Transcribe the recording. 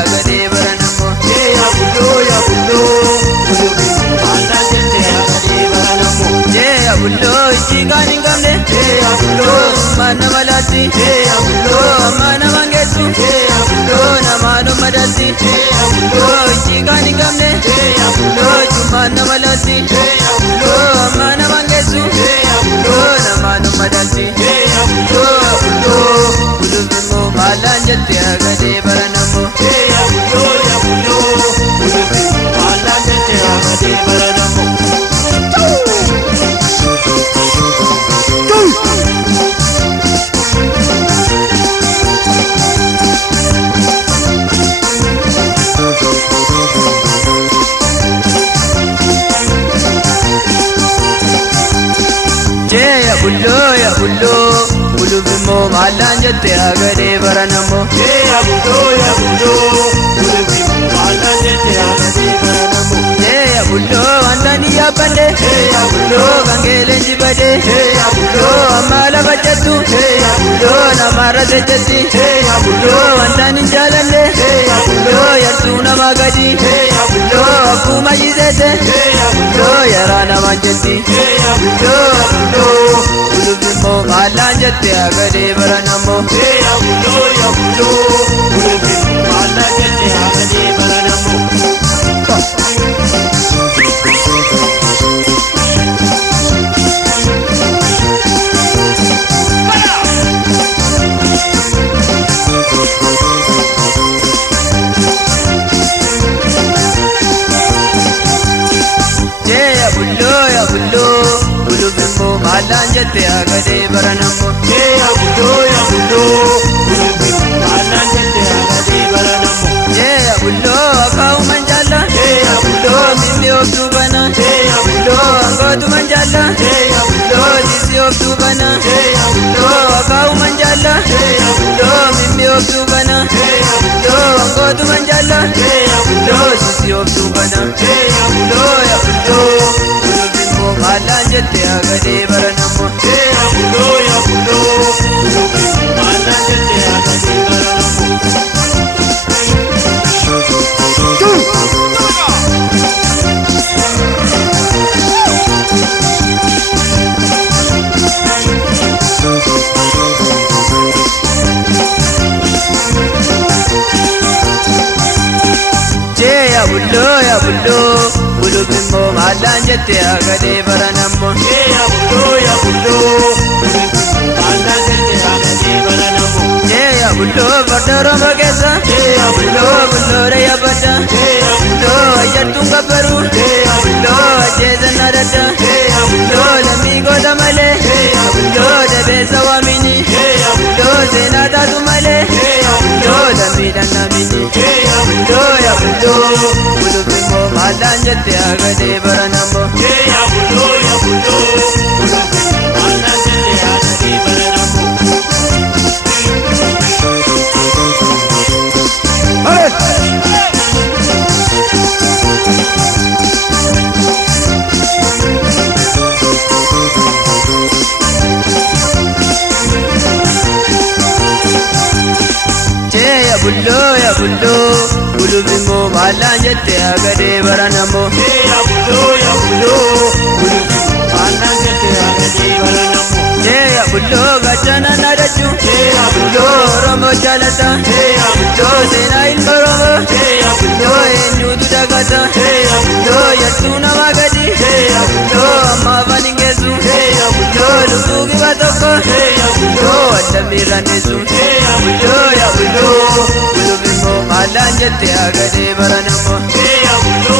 agade baranamo. ya bullo Allah jette agade baranamo. Ya bullo jigani gamne. Ya bullo mana malati. ya bullo mana mangetu. ya bullo namano madati. ya bullo jigani gamne. ya bullo mana malati. ya bullo mana mangetu. ya bullo namano madati. ya bullo bulubimo malanjete agade baranamo. ya bullo Allah jette agade baranamo. Ya bullo bulubimo malanjete agade baranamo. Ya bullo bulubimo Allah jette agade baranamo. Ya bullo andani ya bande. Ya bullo gangele jibade. ya bullo amala bajatu. ya bullo namara dejati. ya bullo andani jalande. ya bullo yartuna magadi. ya bullo akuma yizete. ya bullo yarana manjati. ya bullo bulubimo malanjete agade baranamo. ya bullo bulubimo Allah jette agade baranamo. Ya bullo bulubimo malanjete agade baranamo. Ya bullo bulubimo Allah jette agade baranamo. Ya bullo akau manjala. Ya bullo mimi oktubana. ya bullo angotu manjala. ya bullo disi oktubana. ya bullo akau manjala. ya bullo mimi oktubana. ya bullo angotu manjala. ya bullo disi oktubana. ya bullo bulubimo malanjete agade baranamo. ya bullo bulubimo Allah jette agade baranamo. Ya bullo bulubimo malanjete agade baranamo. Ya bullo bulubimo Allah jette agade baranamo. Ya bullo badaro magesa. Ya bullo bullo reya bada. ya bullo ayartunga baru. ya bullo jezana dada. ya bullo lamigo damale. ya bullo debesa wamini. ya bullo zenada dumale. ya bullo lamida namini. ya bullo bulubimo malanjete agade baranamo. ya bullo bulubimo Allah jette agade baranamo. Ya bullo bulubimo malanjete agade baranamo. Ya bullo bulubimo Allah jette agade baranamo. Ya bullo gachana naraju. Ya bullo romo jalata. ya bullo sena ilmoromo. ya bullo enyudu dagata. ya bullo yartuna magadi. ya bullo amma vaningezu. ya bullo lusugi batoko. ya bullo adamiranezu. ya bullo bulubimo malanjete agade baranamo. ya bullo